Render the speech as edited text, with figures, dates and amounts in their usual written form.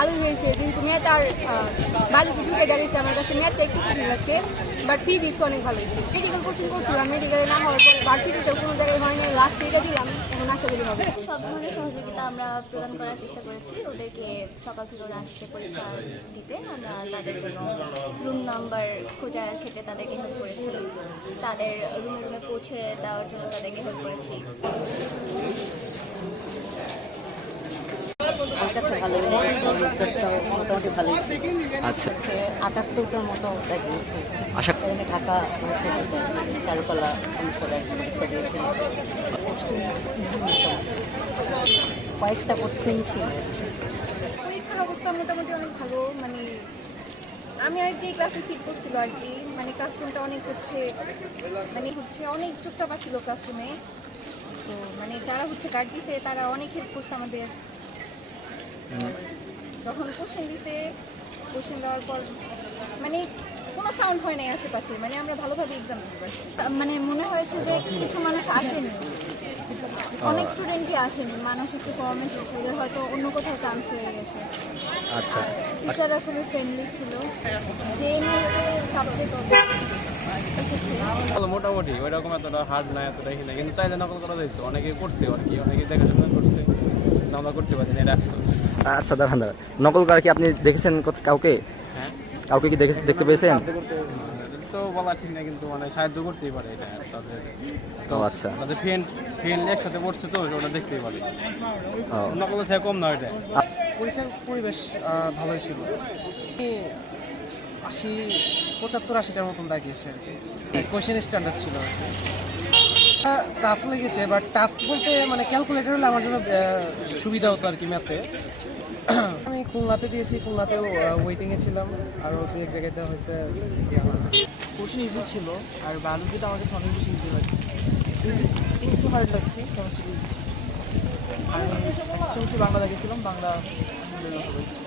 ভালো হয়েছে, যেহেতু ম্যাথ আর বায়োলজি দুটোই দাঁড়িয়েছে। আমার কাছে ম্যাথটা একটু কঠিন লাগছে, বাট ফিজিক্স অনেক ভালো হয়েছে। মেডিকেল কোচিং করছিলাম, মেডিকেলে না হওয়ার পরে ভার্সিটিতেও কোনো জায়গায় হয়নি, লাস্টে এটা দিলাম, এখন আশা করি হবে। সব ধরনের সহযোগিতা আমরা প্রদান করার চেষ্টা করেছি। ওদেরকে সকাল থেকে ওরা আসছে পরীক্ষা দিতে, আমরা তাদের জন্য রুম নাম্বার খোঁজার ক্ষেত্রে তাদেরকে হেল্প করেছি, তাদের রুমে রুমে পৌঁছে দেওয়ার জন্য তাদেরকে হেল্প করেছি। আমার কাছে ভালো মোটামুটি ভালোই ছিল। আচ্ছা, 78টার মতো দিয়েছে। আশা এখানে ঢাকা চারুকলা অনুষদে পরীক্ষা দিয়েছি। কয়েকটা কঠিন ছিল। পরীক্ষার অবস্থা মোটামুটি অনেক ভালো। মানে আমি আর যে ক্লাসে সিট করছিল আর কি, মানে ক্লাসরুমটা অনেক অনেক চুপচাপ ছিল ক্লাসরুমে। তো মানে যারা গার্ড দিছে তারা অনেক হেল্প করছে আমাদের। যখন কোশ্চেন দিছে, কোশ্চেন দেওয়ার পর মানে কোনো সাউন্ড হয় নাই আশেপাশে, মানে আমরা ভালোভাবে এক্সাম দিতে পারছি। মানে মনে হয়েছে যে কিছু মানুষ আসেনি, অনেক স্টুডেন্টই আসেনি, মানুষ একটু কম এসেছে, ওদের হয়তো অন্য কোথাও চান্স হয়ে গেছে। আচ্ছা, টিচাররা খুবই ফ্রেন্ডলি ছিল, যে সাবজেক্ট মোটামুটি ওই রকম এতটা হার্ড না, এতটা না, কিন্তু চাইলে নকল করা যেত। অনেকে করছে আর কি, অনেকে দেখাশোনা করছে, আমরা করতে পারছি না, এটা আফসোস। আচ্ছা, দাঁড়ান। নকল করা কি আপনি দেখেছেন কাউকে? হ্যাঁ, কাউকে কি দেখতে পেয়েছেন? তো বলা ঠিক না, কিন্তু মানে সাহায্য করতেই পারে এটা তাদের। তো আচ্ছা, তাদের ফ্রেন্ড একসাথে পড়ছে, তো ওটা দেখতেই পারে। নকল থেকে কম না এটা। পরীক্ষার পরিবেশ ভালোই ছিল। 75-80টার মতন দাগিয়েছে আর কি। কোয়েশ্চেন স্ট্যান্ডার্ড ছিল। টাফ লেগেছে, বাট টাফ বলতে মানে ক্যালকুলেটর হলে আমার জন্য সুবিধা হতো আর কি ম্যাথে। আমি খুলনাতে দিয়েছি, খুলনাতেও ওয়েটিংয়ে ছিলাম, আরও দু এক জায়গাতে হয়েছে। কোশ্চেন ইজি ছিল, আর বায়োলজিটা আমার কাছে অনেক বেশি ইজি লাগছে। ফিজিক্স একটু হার্ড লাগছে, কেমিস্ট্রি ইজি ছিল। আমি এক্সট্রিমসি বাংলা দেখেছিলাম, বাংলা আলহামদুলিল্লাহ হয়েছে।